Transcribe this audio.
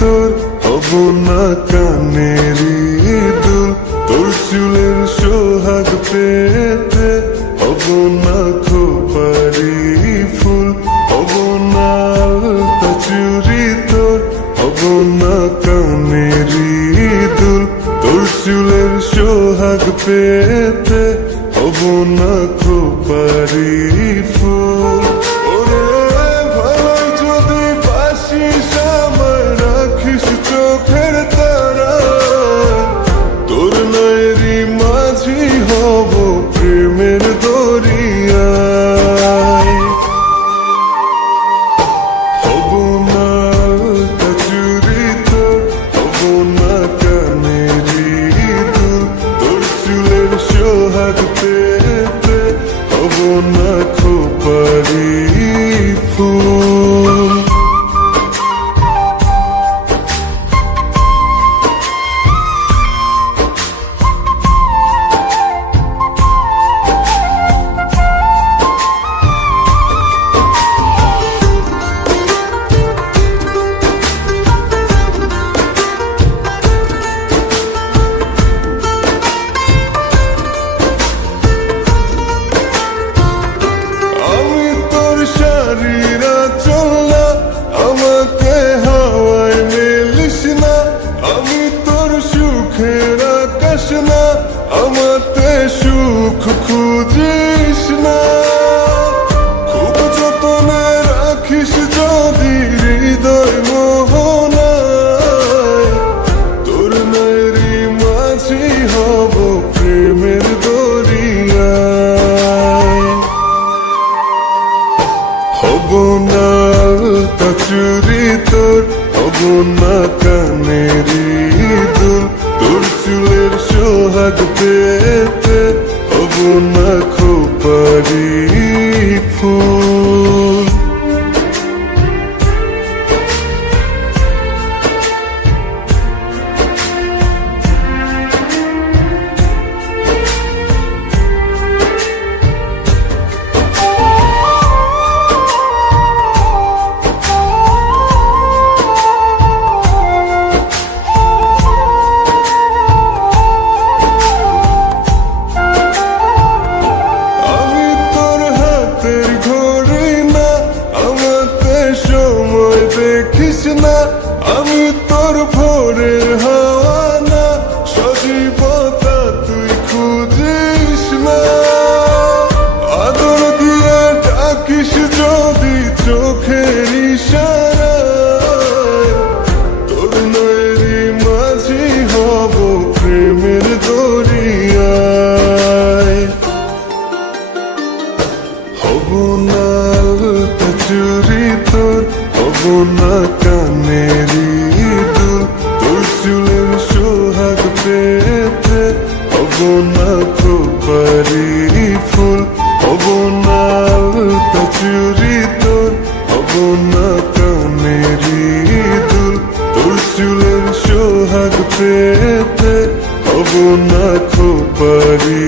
তোর হব না কানেরই দুল, তোর চুলের সোহাগ পেতে হব না খোপারি ফুল, হব না আলতা চুরি তোর হব না কানেরই দুল, তোর চুলের সোহাগ পেতে হব না খোপারি ফুল। ওরে ভালোই যদি বাসিস আমায় রাখিস চোখের তারা, তোর নয়েরই মাঝি হব প্রেমের দরিয়ায়। হব না আলতা চুরি তোর হব না কানেরই দুল, তোর চুলের সোহাগ পেতে হব না খোপারি ফুল। আমি তোর শাড়িরা চলনা, আমাকে হাওয়ায় মেলিস না, আমি তোর সুখের আকাশ না, আমাতে সুখ খুঁজিস না। খুব যতনে রাখিস যদি হৃদয় মোহনায়, তোর নয়েরই মাঝি হব প্রেমের দরিয়ায়। হব না আলতা চুরি তোর হব না কানেরই দুল, তোর চুলের সোহাগ পেতে হব না খোপারি ফুল। আমি তোর হাতের ঘড়ি না, আমাকে সময় দেখিস না, আমি তোর ভোরের হাওয়া না, সজীবতা তুই খুঁজিস না। আদর দিয়ে ডাকিস যদি চোখের ইশারায়, তোর নয়েরই মাঝি হব প্রেমের দরিয়ায়। হব না আলতা চুরি তোর হব না কানেরই দুল, তোর চুলের সোহাগ পেতে হব না খোপারি ফুল, হব না আলতা চুরি তোর হব না কানেরই দুল, তোর চুলের সোহাগ পেতে হব না খোপারি